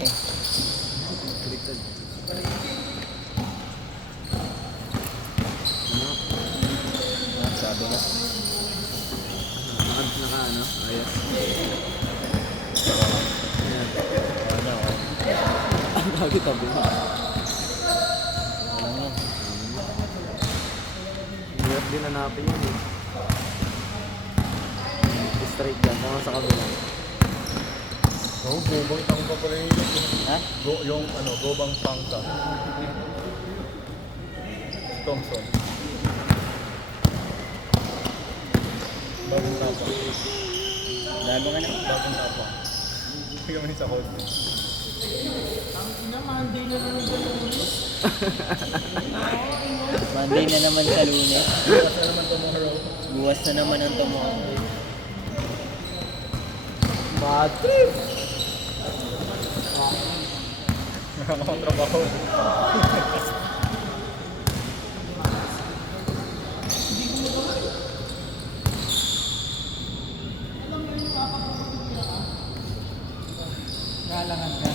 eh. Baliktad. Sabi nga. Ano? Ayos. Ayan. Ano, Ang lagi tabi mo. Ano yan? Hirap din hanapin yun eh. Straight yan, tama sa kabila. Oo, gobang tangka pala yung Ha? yung ano, gobang tangka. Si Thompson. Bagong tapa. Bago nga na. Bagong tapa. Hindi kami sa court. Monday na naman sa Lunes. Kasi naman tomorrow. Buwas na naman ang tomorrow. Bad trip! Nakakang trabaho. Galangan ka.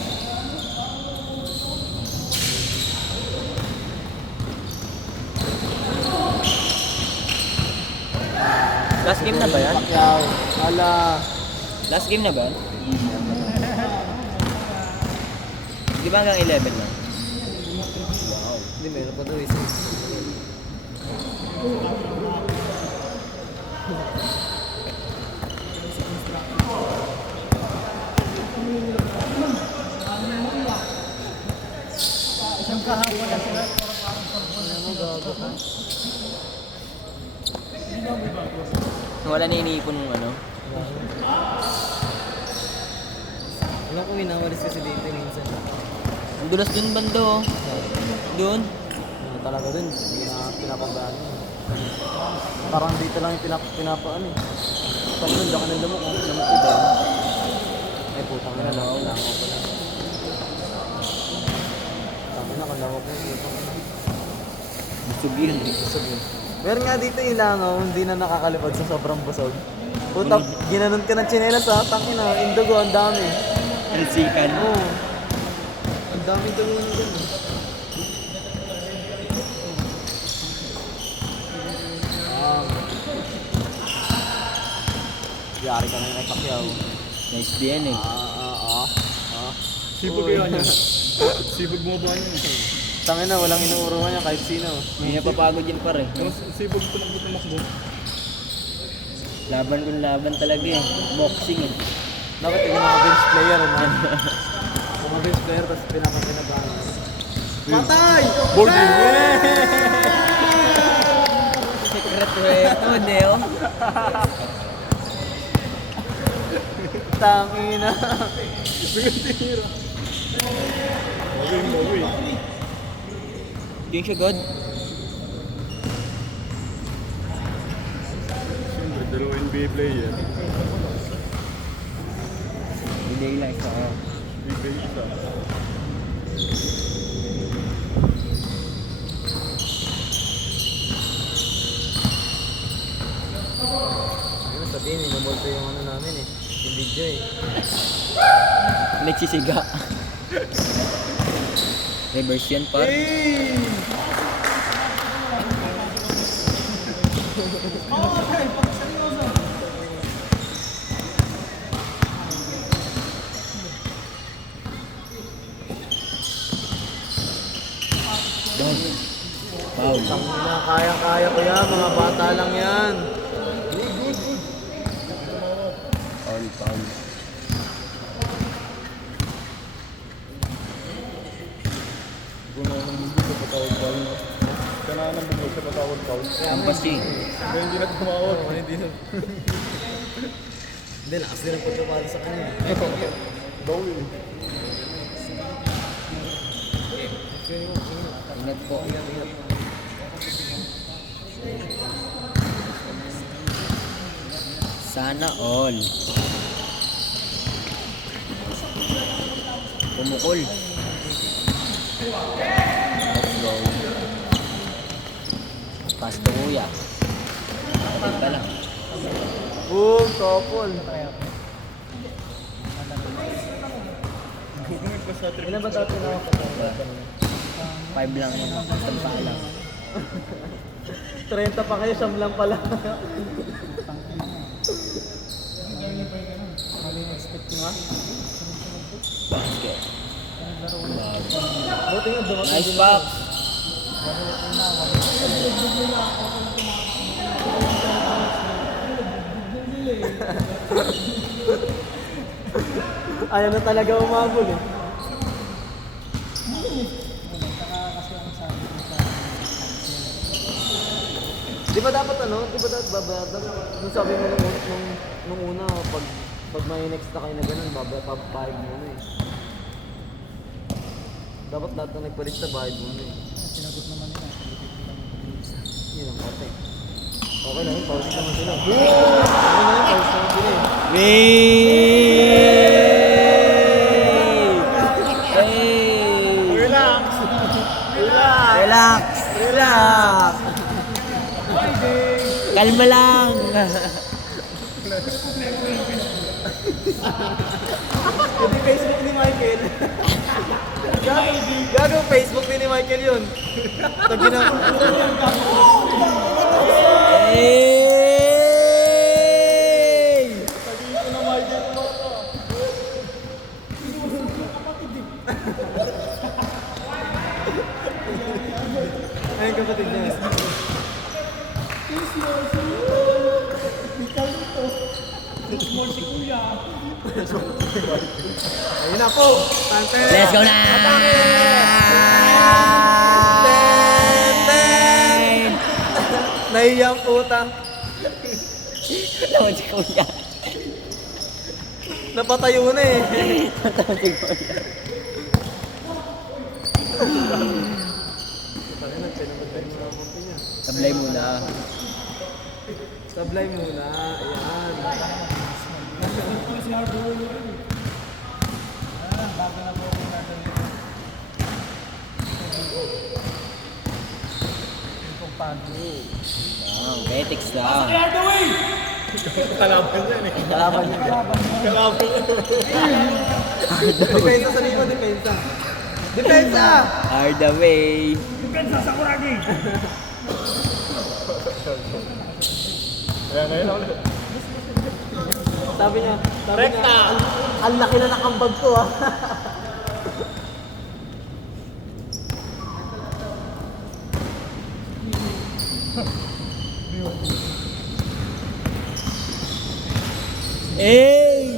Last game na ba yan? Pacquiao. Ala. Last game na ba? Di ba hanggang 11 lang? Wow. Hindi, meron pa daw isa. Isang kahapon na sila. Ano mo gago ka? Wala na iniipon mong ano? Wala ko winawalis kasi dito minsan. Ang dulas dun bando. Dun. Ano talaga dun, hindi na pinapabayaan mo. Parang dito lang yung pinapaano eh. Pag nun, daka ng lamok, lamok iba. Ay putang na lang, langaw ko lang. Tama na, kalawak mo, putang na. Busog yun. Busog yun. Meron nga dito yung langaw, hindi na nakakalipad sa sobrang busog. Puta, ginanon ka ng tsinelas ha, tangin na, indugo, ang dami. Alsikan. Oo. Ang dami dugo na dyan. Yari ka na yung kay Pacquiao. Nice din eh. Sipag kaya niya. Sipag mo ba niya? Tangin na, walang inuuruan niya kahit sino. Hindi napapagod yun pare. Sipag tumakbo. Laban kung laban talaga eh. Boxing eh. Dapat yung mga bench player, ano? Mga bench player, tapos pinapagpinabahan. Patay! Boarding! Secret weapon eh oh. Tangina. Tira. Bawi. Yung siya god. Siyempre, dalawang NBA player. Hindi lang isa oh. NBA isa. Ano sabihin, inumulto yung ano namin eh. Yung video eh. Nagsisiga. Reverse yan par. Down. Wow. Tangina, kaya-kaya ko yan. Mga bata lang yan. Foul, foul. Gunaw ng bugod sa patawag-tawag. Kanaan ng bugod sa patawag-tawag. Ampas siya eh. Kaya hindi na tumawag. Hindi na. Hindi, lakas din ang pagkapalo sa kanya. Bawi. Ingat po. Sana all. Pumukol. Let's go. Pass to kuya. Kapit pa lang. Boom, topol. Basta trip. Ilan ba tayo pinapapalaban? 5 lang naman. Tampa lang. 30 pa kayo, siyam lang pala. Basket. Buti nga dumating Nice din pack. Ayaw na talaga umabol eh. Di ba dapat ano? Di ba dapat babayaran? Nung sabi mo nung una, pag may next na kayo na ganun, babahig mo na eh. Dapat lahat na nagparista, bahig mo na eh. Sinagot naman nila. Yun ang pate. Okay na yun, pause naman sila. Okay na yun, pause naman sila eh. Hey! Relax! Relax! Relax! Relax! Kalma lang! Hindi Facebook ni Michael. Gago Facebook din ni Michael yun. Tagi na. Hey! Ayun kapatid niya. Ayun na po. Let's go na! Nahiyang puta. Tawag si Kuya. Napatayo na eh. Tawag si Kuya. Sablay muna. Sablay muna. Ayan. Wow, Betix lang. Kalaban yan eh. Kalaban niya. Kalaban yan. Depensa sa likod, depensa. Depensa! Are the way. Ayan, ngayon ulit. Sabi niya, ang laki na nakambag ko ah. Hey!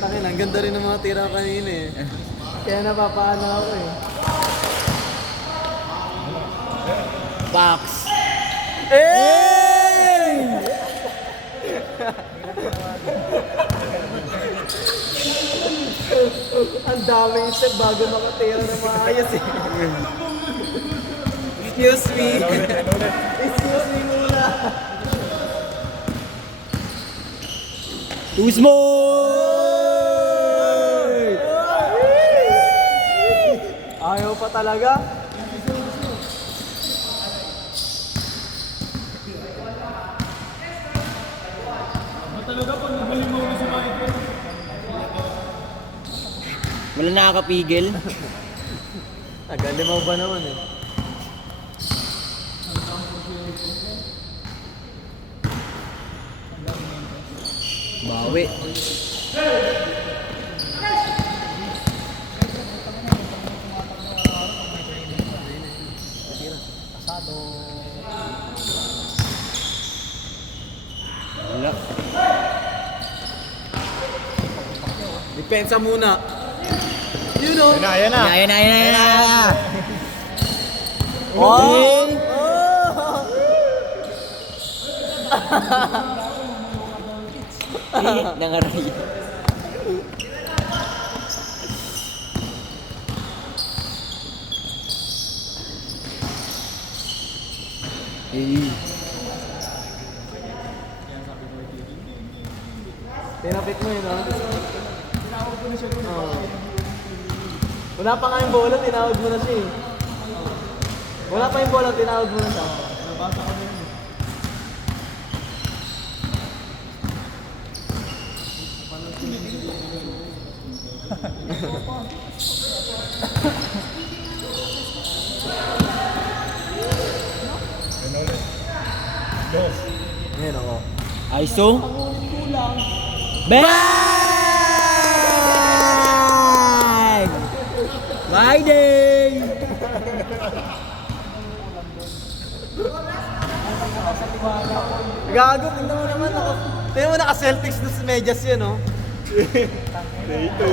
Takin, ang ganda rin ng mga tira kanina eh. Kaya napapaano ako eh. Box. Hey! Ang daming step bago makatira na maayos eh. Excuse me. Excuse me muna. Too small! Ayaw pa talaga. Wala nakakapigil. Nagalimaw ba naman eh? Bawi. Wala. Depensa muna. You know. Ayan na, ayan na. Ayan na. Oh! Nangaray. Eh. Tinapit mo yun, ha? Tinawag ko na siya. Wala pa nga yung bola, tinawag mo na siya eh. Wala pa yung bola, tinawag mo na siya. Nabasa ko na yun eh. Yan ulit. Dos. Ngayon ako. ISO. Bang! Riding! Gago, tingnan mo naman ako. Tingnan mo naka-Celtics na sa medyas yun, oh. Dito.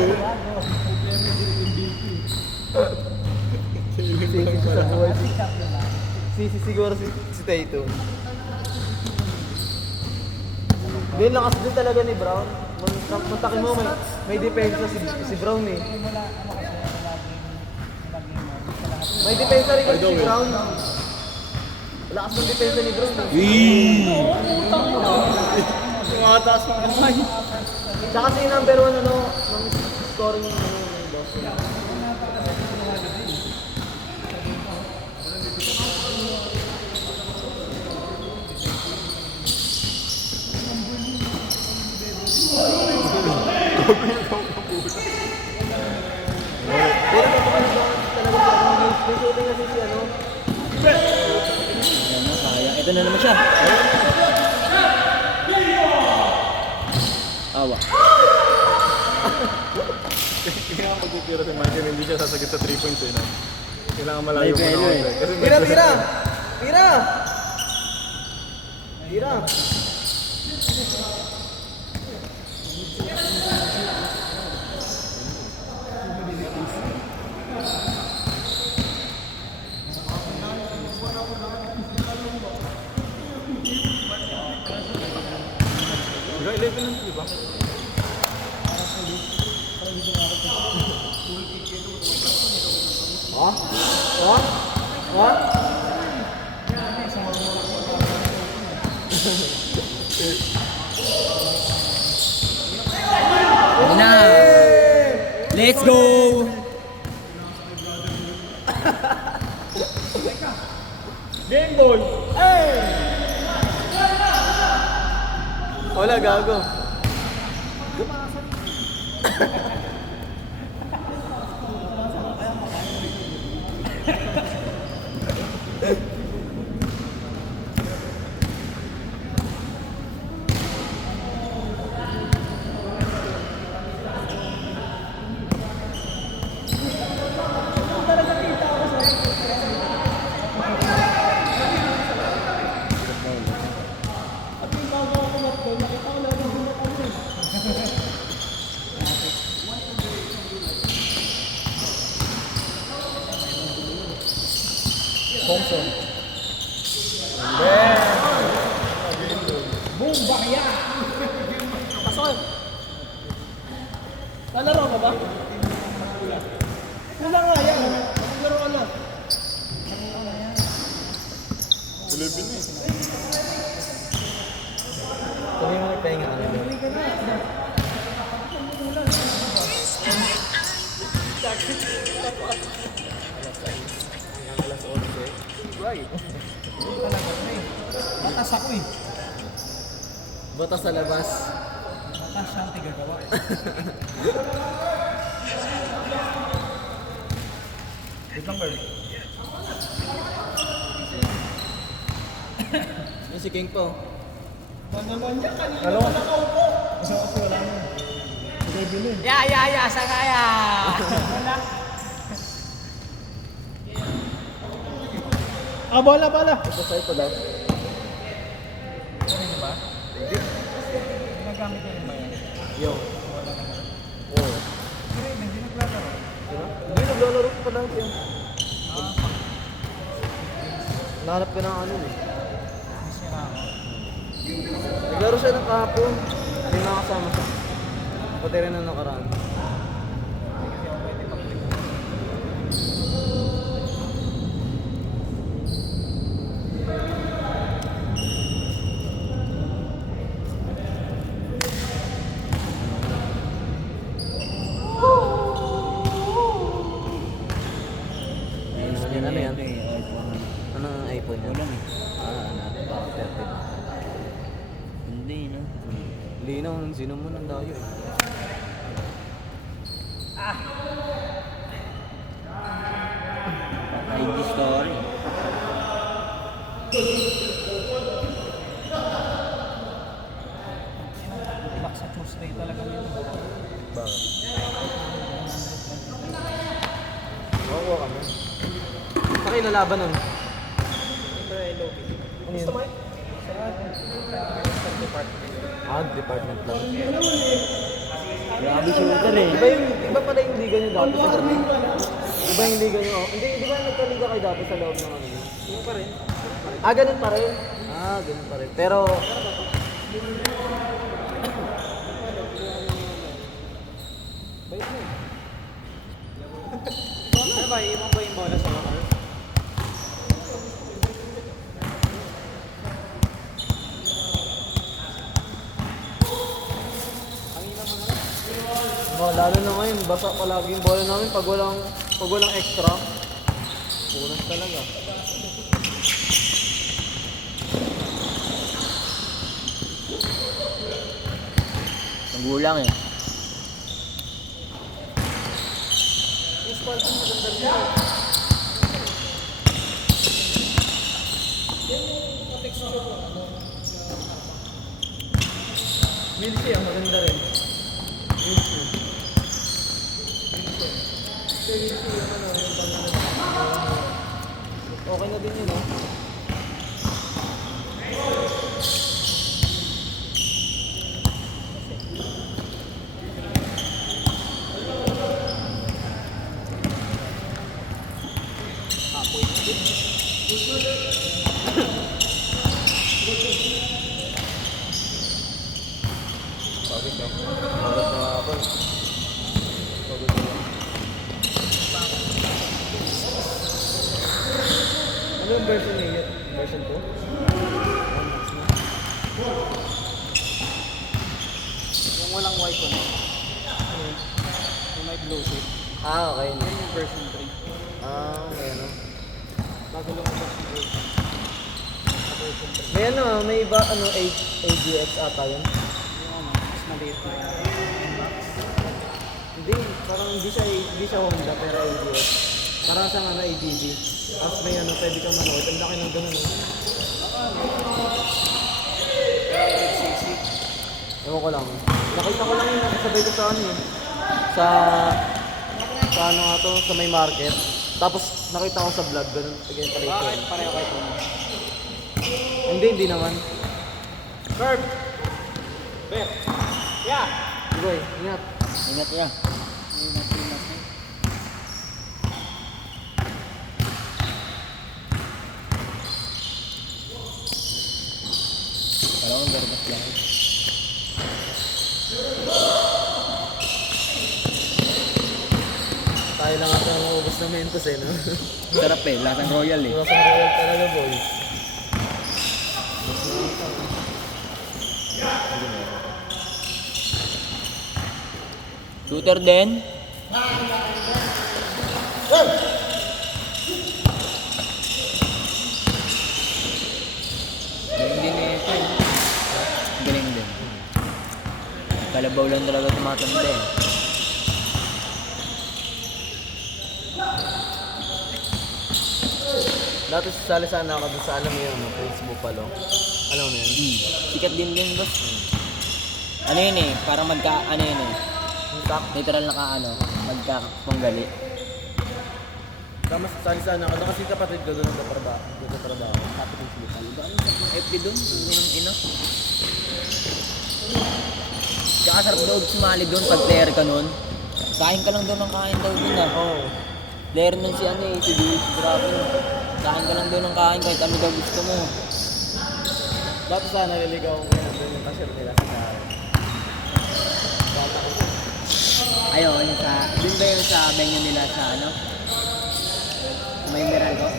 Sisi siguro si Tatum. Hindi, lakas din talaga ni Brown. Muntakin mo, may depensa si Brown eh. May depensa rin kasi si Brown. Lakas ng depensa ni Brown eh. Tumataas ng kamay. Tsaka si number 1 ano, ng scoring ng Boston. Ito na naman siya. Awa. Kailangan magtitira si Michael, hindi siya sasagot sa 3 points eh, no? Kailangan malayo May mo na value konti. eh. Kasi Tira, tira! Tira! Tira! Hanggang 11 lang, di ba? Ha? Ha? Ha? Na. Let's go! Game Boy! Wala, gago. Thompson. Boom, bakya! Pasok! Lalaro ka ba? Kulang nga yan. Laro ka na. 11 eh. Sabi mo may pahinga ka na doon. Batas ako eh. Batas sa labas. Batas siyang tigagawa. Wait lang, Bird. Yung si King po. Naman niya kanina Hello? pa nakaupo. Kasi wala mo. Hindi bilhin. Ya, sakaya! Wala. Ah, bola. Ito sa'yo pa daw. Ginagamit ko rin ba yan? Yo. Oo. Hindi naglalaro. Diba? Hindi, naglalaro ko pa lang siya. Nahanap ka ng ano eh. Miss niya na ako. Naglaro siya ng kahapon. Hindi nakasama siya. Pati rin ang nakaraan. Hindi ako pwede pag-click. Ano yan? iPhone. Ano ang iPhone yan? Walang eh. Ano? Baka 13. Hindi, no? Linaw ng sino mo ng dayo eh. IG story. Ilak sa Tuesday talaga nito. Bakit? Makuha kami. Sa kayo lalaban nun? Ito ay lobby. Ano yun? Sa department. Department lang. Grabe shooter eh. Iba pala yung liga nyo dati sa gabi? Iba yung liga nyo? Hindi, di ba nagkaliga kayo dati sa loob ng ano nyo? Yung pa rin. Ganun pa rin? Ganun pa rin. Pero, Ano ba, iwan ba yung bola sa locker? lalo na ngayon, basa palagi yung bola namin pag walang extra. Punas talaga. Nagulang eh. Yung spalto maganda rin yun. Milky ang maganda rin. Milky. Okay na din yun, no? Pagod na. Pagod na ako. Pagod na. Ano yung version niya? Version 2? Yung walang white on. Yung may blue tip. Okay. Yan yung version 3. Okay, ano? Bago lumabas yung version. Sa version 3. May ano, may iba, AGX ata yun? Yung ano, mas maliit na Nmax. Hindi, parang hindi siya Honda, pero AGX. Parang sa ano, ATV. Tapos may ano, pwede kang manood. Ang laki ng ganun, eh. Pero 8cc. Ewan ko lang. Nakita ko lang yun, nakasabay ko sa ano yun. Sa ano nga to, sa may market. Tapos nakita ko sa vlog, ganun. Ganyan pala ito. Bakit pareho kayo po? Hindi naman. Curve! Bep! Yeah! Sige, ingat. Ingat ya. Yung nasinas na. Dalawang garbat lang. Tayo lang ata ang maubos na Mentos eh, no? Sarap eh. Lasang royal eh. Masang royal talaga, boy. Shooter din. Galing din eh ito. Galing din. Kalabaw lang talaga tumatanda eh. Dati sasali sana ako dun sa alam mo yun, Facebook palo. Alam mo yun? Sikat din boss. Ano yun eh, parang ano yun eh. Tak. Literal na magkakapanggali. Tama sasali sana ako. Doon kasi kapatid ko doon nagtatrabaho. Kapit ng silipan. Ba ano sa FB doon? Unang ina. Tsaka sarap daw sumali doon pag player ka nun. Kain ka lang doon ng kain daw doon ah. Oo. Player nun si ano eh, si Luis, grabe. Kain ka lang doon ng kain kahit ano daw gusto mo. Dati sana naliligaw ko ngayon doon yung cashier nila sa kare. Bata ko. Ayun, yung sa, doon ba yung sa venue nila sa ano? May Meralco?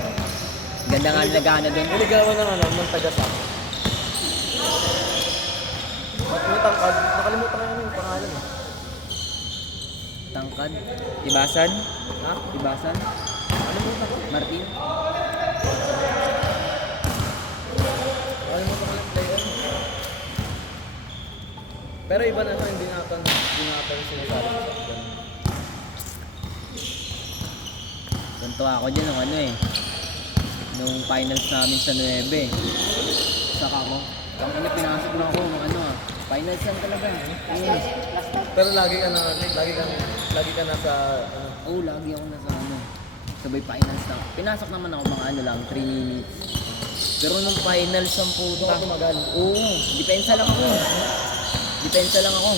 Ganda nga nagana doon. Naligawan ng taga-sak. At may tangkad. Nakalimutan ko yung pangalan eh. Tangkad. Tibasan? Ha? Tibasan? Nakalimutan ko. Martin? Nakalimutan ko lang player. Pero iba na siya, hindi na ata yung sinasabi ko sa ganun. Tuntua ako dyan nung ano eh. Nung finals namin sa 9. Saka ko. Ang ina, pinasok na ako ng ano ah. Finals lang talaga. Yes. Pero lagi ka na sa, ano, Oo, lagi ako nasa ano. Sabay finals lang. Pinasok naman ako mga ano lang, 3 minutes. Pero nung finals ang puta. tumagal. Oo, depensa lang ako. Depensa lang ako.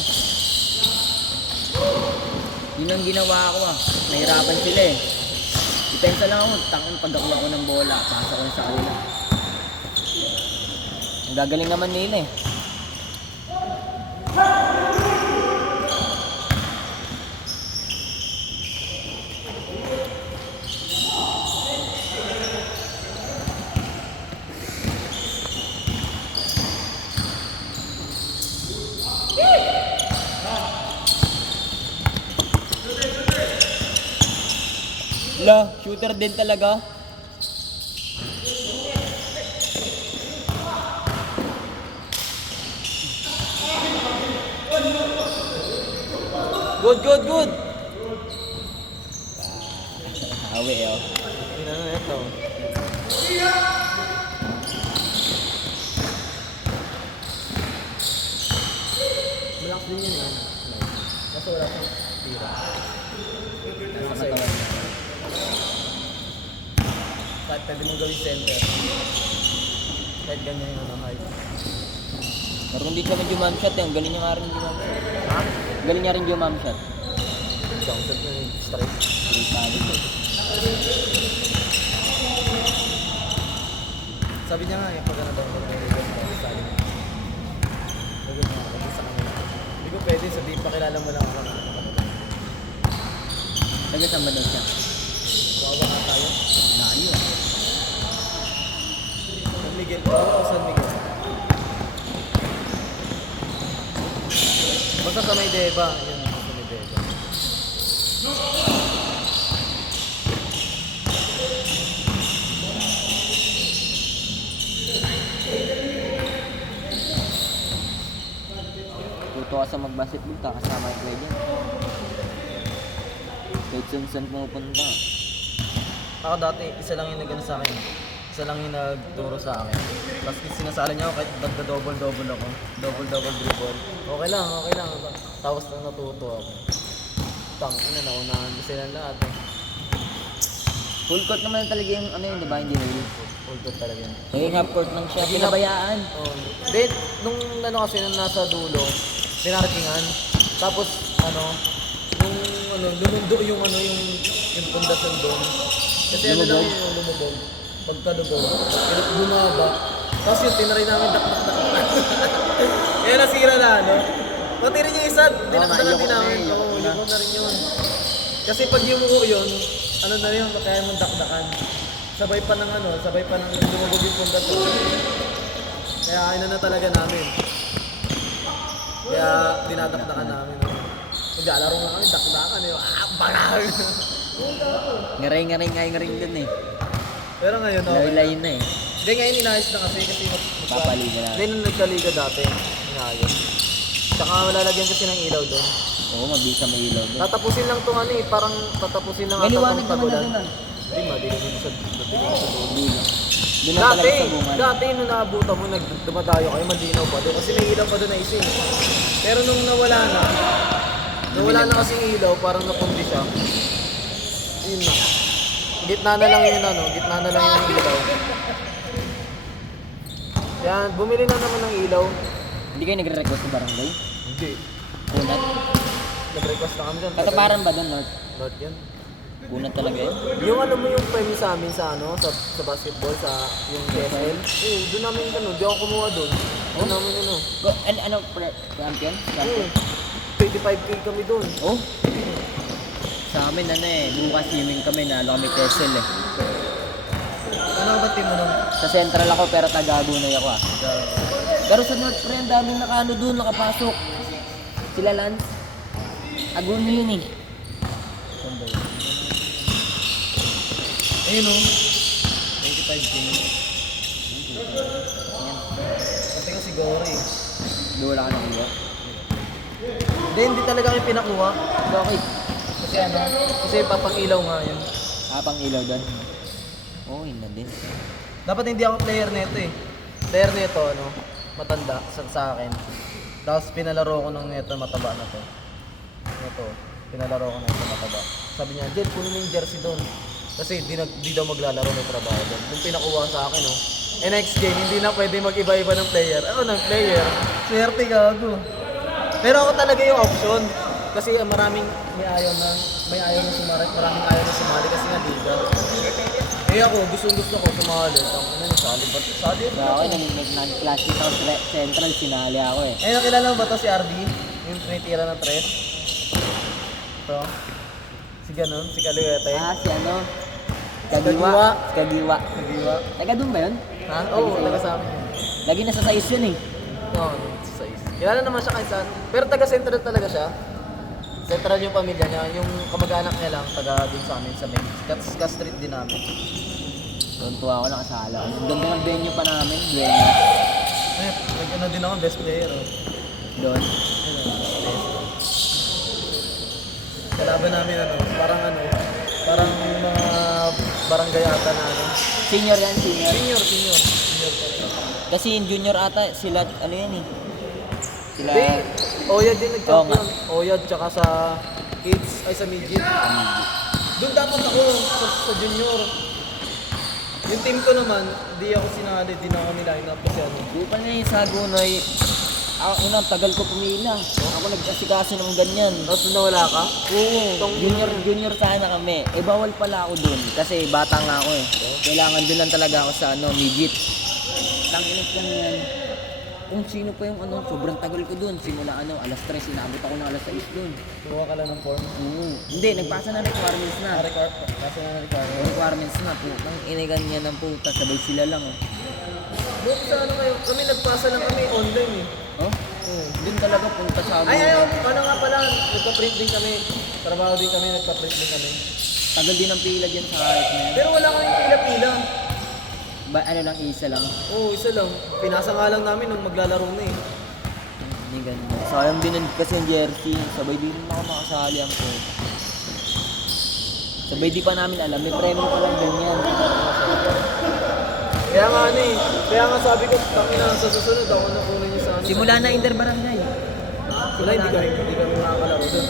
Yun ang ginawa ko ah. Nahirapan sila eh. Depensa lang ako. Tangin pag ako ng bola, pasok ko sa kanila. Ang gagaling naman nila eh. La, shooter din talaga. Good, good, good. Hawi eh oh. Ano ito? Malakas din yan eh. Kaso wala siyang tira. Sa katawan. Kahit pwede mong gawin center. Kahit ganyan yung ano, height. Pero hindi siya medyo mom shot eh. Ang galing niya nga rin yung mom shot. Ha? Galing niya rin yung mom shot. Jump shot na yung straight. Great body. Sabi niya nga eh, pag ano daw, sabi niya. Sabi niya, sabi sa kanila. Hindi ko pwede sabihin, pakilala mo lang ako na. Taga saan ba daw siya? Wawa nga tayo. Layo. San Miguel. Wawa o San Miguel? Basta sa may Deba. Yun, sa may Deba. Tuto ka sa mag-basketball ka kasama yung play dyan. Kahit saan pupunta. Ako dati, isa lang yung nag-ano sa akin. Isa lang yung nagturo sa akin. Tapos sinasala niya ako kahit double-double ako. Double-double dribble. Okay lang. Tapos lang natuto ako. Ina, naunahan ko silang lahat eh. Full court naman talaga yung ano yun, diba? Hindi really. Full court talaga yan. Naging half court lang siya. Pinabayaan. Oh. Then, nung ano kasi, nung nasa dulo, pinarkingan. Tapos, nung lumundo yung pundasyon doon. Kasi ano lang yung lumubog. Pagkalubog, bumaba. Tapos yun, tinaray namin dak. Kaya nasira na, no? Pati rin yung isa, dinakdakan din namin. Oo, yumuko na rin yun. Kasi pag yumuko yun, ano na rin, kaya mong dakdakan. Sabay pa ng lumubog yung pundasyon. Kaya ano na talaga namin. Kaya dinadakdakan namin. Maglalaro nga kami, dakdakan eh. Bangal! Ngaray nga yung ring dun eh. Pero ngayon, okay. Layo-layo na eh. Hindi, ngayon inayos na kasi Papaliga na. Hindi, nung nagkaliga dati, inayos. Tsaka malalagyan kasi ng ilaw doon. Oo, mabisa may ilaw dun. Tatapusin lang itong ano eh, parang tatapusin lang May ata liwanag itong naman na tagulan. dun ah. Hindi, madilim sa doon. Doon na talaga sa bungan. Dati nung naabutan mo, dumadayo kayo, malinaw pa doon. Kasi may ilaw pa doon na isa eh. Pero nung nawala na kasi yung ilaw, parang napundi siya. Yun na. Gitna na lang yung ilaw. Yan, bumili na naman ng ilaw. Hindi kayo nagre-request sa barangay? Hindi. Kunat? Nag-request na kami dyan. Kataparan ba doon, North? North yan. Kunat talaga yun? Yung ano mo yung premyo sa amin sa sa basketball, sa yung DSL. Doon namin di ako kumuha doon. Doon namin Ano, champion? Champion? 25k kami doon. Oh? Sa amin bukas swimming kami, nalo kami TESEL eh. Ano ba team mo nun? Sa Central ako pero taga-Agunay ako ah. Pero sa North Pre, ang daming nakaano doon, nakapasok. Sila Lance. Agunay yun eh. Ayun o. 25k. Pati ko si Gory. Hindi wala ka nakuha. Hindi talaga kami pinakuha. Bakit? Kasi kasi papang ilaw nga yun. Pang ilaw doon. Oo, yun na din. Dapat hindi ako player nito eh. Player nito, ano, matanda sa akin. Tapos pinalaro ko ng neto mataba na to. Ito, pinalaro ko ng neto mataba. Sabi niya, Jel, kunin mo yung jersey doon. Kasi di daw maglalaro, may trabaho doon. Yung pinakuha sa akin, oh. Next game, hindi na pwede mag-iba-iba ng player. Ano ng player? Swerte gago. Pero ako talaga yung option. Kasi maraming may ayaw na sumali, maraming ayaw na sumali kasi nga liga. Eh ako, gusto ko sumali. Ano, sali ba? Sali So ako, nag-plastic ako sa central, sinali ako eh. Eh, nakilala mo ba to si RD? Yung tinitira ng tres? Ito? Si ganun, si Kaliwete? Si ano? Kagiwa. Kagiwa. Kagiwa. Taga doon ba yun? Ha? Oo, taga sa amin. Lagi nasa size yun eh. Oo, sa is. Kilala naman siya kahit saan. Pero taga-central talaga siya. Central yung pamilya niya. Yung kamag-anak niya lang, taga dun sa amin, sa main. Street din namin. Doon tuwa ako nakasala. Ang ganda ng venue pa namin. Venue. Eh, ano din ako, best player. Oh. Doon. Kalaban namin parang mga barangay ata na ano. Senior yan, senior. Senior. Kasi yung junior ata, sila, ano yan eh. Sila, Hindi, Oyad din Oo nag-champion. Oyad tsaka sa kids, ay sa midget. Doon dapat ako sa junior. Yung team ko naman, di ako sinali, di na ako niline up kasi ano. di pa na yung sa Gunoy. Unang tagal ko pumila. Ako nagkasikaso ng ganyan. Tapos nawala ka? Oo, junior sana kami. Eh bawal pala ako dun kasi bata nga ako eh. Kailangan dun lang talaga ako sa midget. Tanginit lang yan. Kung sino pa yung sobrang tagal ko dun. Simula alas 3, inaabot ako ng alas 6 dun. Kuha ka lang ng form. Oo. Hindi, nagpasa na requirements na. Kasi na nag-require. Requirements na po. Nang inigan niya ng puta, sabay sila lang oh. Doon sa ano kayo, kami nagpasa lang kami online eh. Oh? Dun talaga punta sa Ay, ano nga pala, nagpa-print din kami. Trabaho din kami, nagpa-print din kami. Tagal din ang pila dyan sa kahit na yan. Pero wala kaming pila-pila. Ano lang, isa lang. Oo, isa lang. Pinasa nga lang namin nung maglalaro na eh. Hindi ganun. Sayang din kasi yung jersey. Sabay din ako makasali ang po. Sabay di pa namin alam. May premyo pa lang ganyan. Kaya nga kaya nga sabi ko, tangina sa susunod ako na kunin niyo sa ano. Simula na interbarangay. Wala, hindi kami makakalaro doon.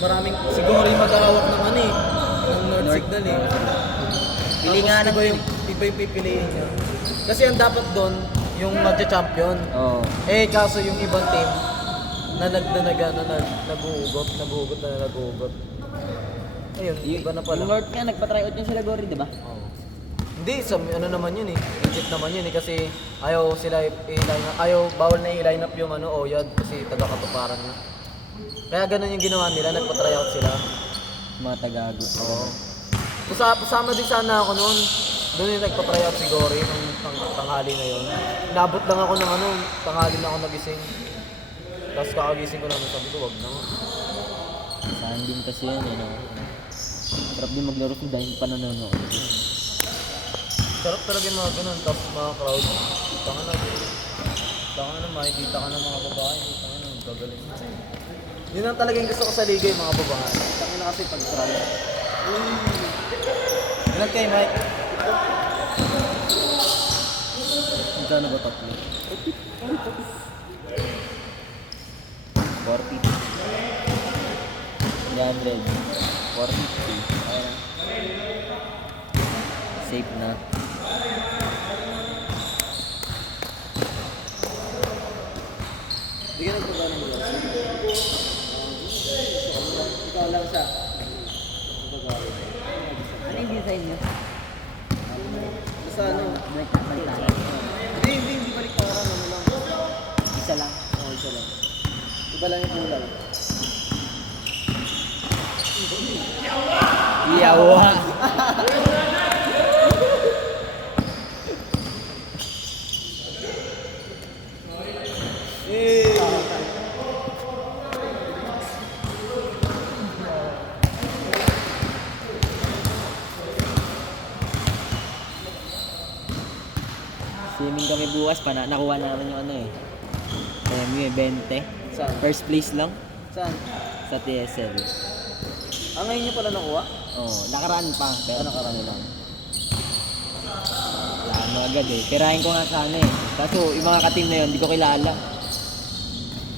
Maraming, siguro yung mag-aawak ng ng North Signal eh. Pili nga ng iba yung pipiliin niya. Kasi ang dapat doon, yung magcha-champion. Oo. Eh, kaso yung ibang team, naguhugot. Ayun, iba na pala. Yung North nga, nagpa-try out yung sila Gory, di ba? Oo. Hindi, ano naman yun eh. Legit naman yun eh kasi ayaw sila i-line up. Bawal na i-line up yung Oyad kasi taga-katuparan niya. Kaya ganun yung ginawa nila, nagpa-try out sila. Mga tagago. Oo. Kasama din sana ako noon. Doon yung nagpa-try out si Gory nung tanghali na yun. Inabot lang ako ng tanghali na ako nagising. Tapos kakagising ko lang, sabi ko, wag na nga. Saan din kasi yan, Sarap din maglaro kung dahil pa nanonood. Sarap talaga yung mga ganun, tapos mga crowd. Taka na, makikita ka ng mga babae. Taka na, gagaling. Yun ang talagang gusto ko sa liga yung mga babae. Taka na kasi pag crowd. Ilan kayo, Mike? Magkano ba tatlo? 40. 300. 450. Okay na. Safe na. Hindi ka nagpagawa ng jersey. Ikaw lang siya. Ano yung design niyo? Basta Black na palitan. hindi balik pa lang. Isa lang. Oo, isa lang. Iba lang yung kulay. Yawa! Swimming kami bukas pa nakuha namin yung premyo 20. Saan? First place lang Saan? sa TSL. Ngayon niyo pala nakuha? Oh, nakaraan pa. Pero nakaraan lang. wala mo agad eh. Tirahin ko nga sana eh. Kaso, yung mga ka-team na yun, hindi ko kilala.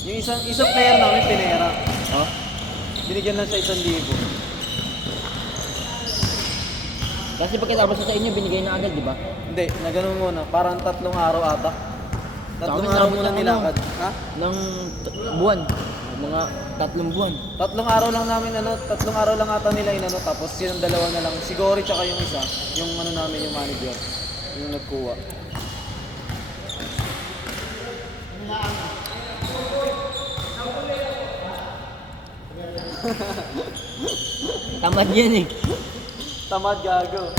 Yung isang player namin, pinera. Oh? Binigyan lang siya 1,000. Kasi pagkatapos sa inyo, binigay na agad, di ba? Hindi, na ganun muna. Parang 3 araw ata. 3 Sa amin, araw nabot muna ng nilakad. Ha? Ng buwan. Mga 3 buwan. 3 araw lang namin 3 araw lang ata nila inano, tapos yung dalawa na lang, si Gory tsaka yung isa, yung ano namin, yung manager, yung nagkuha. Tamad yan eh. Tamad gago.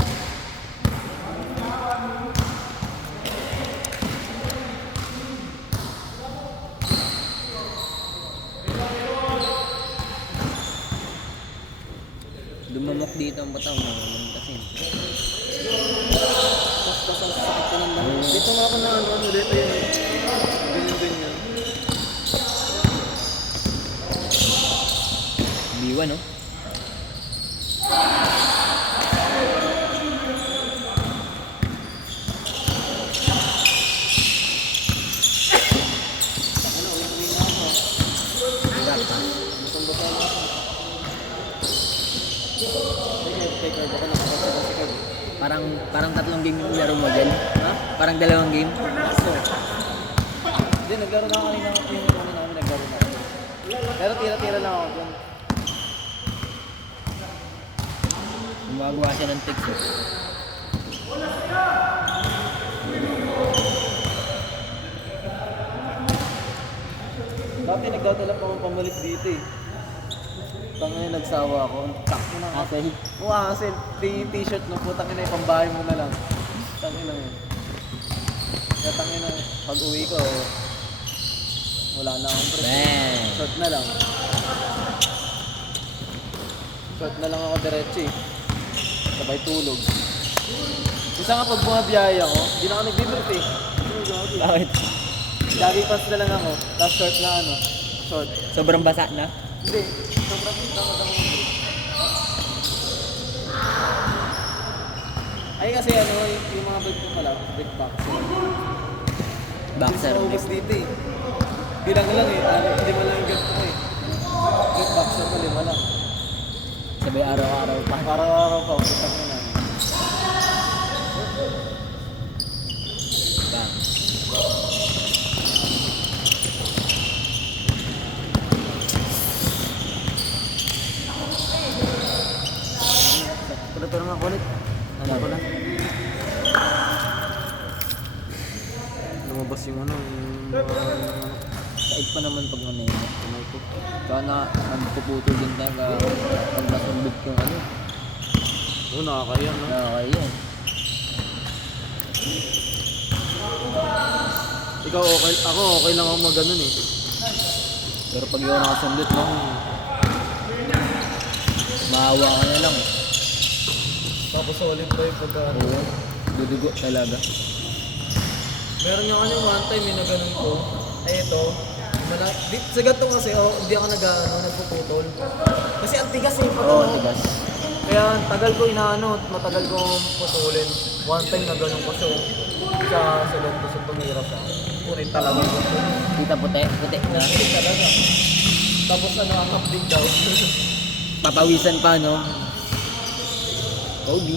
Dumamok dito ang batang mo. Kasi. Tapos ang sakit ko ng lamig. Dito nga ako na ano, dito yun. Ganyan din yun. Biwa, no? Parang 3 game yung laro mo dyan. Ha? Parang 2 game. Hindi, naglaro na ako kanina. Yung ano namin, naglaro na ako. Pero tira-tira lang ako dyan. Gumagawa siya ng text eh. Dati nagdadala pa akong pamalik dito eh. Tangina, nagsawa ako. Takto na ako. Hassle. Kasi t-shirt no, putang ina, pambahay mo na lang. Tangina yun. Kaya tangina, pag uwi ko, wala na akong press. Bang! Short na lang. Short na lang ako diretso eh. Sabay tulog. Isa nga pag bumabiyaya ko, hindi na ako nagbibirit eh. Bakit? Lagi pass na lang ako, tapos short na ano, short. Sobrang basa na? Hindi, sobrang tamad ang ay kasi ano, yung mga bag ko pala, bag box. Boxer. Hindi ubos dito eh. Bilang lang eh, hindi mo lang yung ganito ko eh. Bag boxer ko, 5 lang. Sabay araw-araw pa. Araw-araw pa, upitan mo na. Bang. Pero nga kulit. Ano ko lang? Lumabas yung ano, yung Kaig pa naman pag ano yun. Sana nagpuputol din tayo pag nasumbit yung ano. Oo, nakakaya no? Nakakaya yan. Ikaw okay, ako okay lang ako mag ganun eh. Pero pag yun nakasumbit mo, maawa ka na lang. Tapos solid pa yung pagka ano. Oo. Dudugo talaga. Meron nga ano one time yung naganon ko. Ay ito. Sa gato kasi hindi ako nagpuputol. Kasi ang tigas eh. Pag Oo, ano, tigas. kaya tagal ko inaano, matagal ko putulin. One time na ganun ko siya. Sa salon ko sa tumira siya. Punit talaga. Kita puti, puti na. Punit talaga. Tapos ano, ang update daw. Papawisan pa, no? Kobe.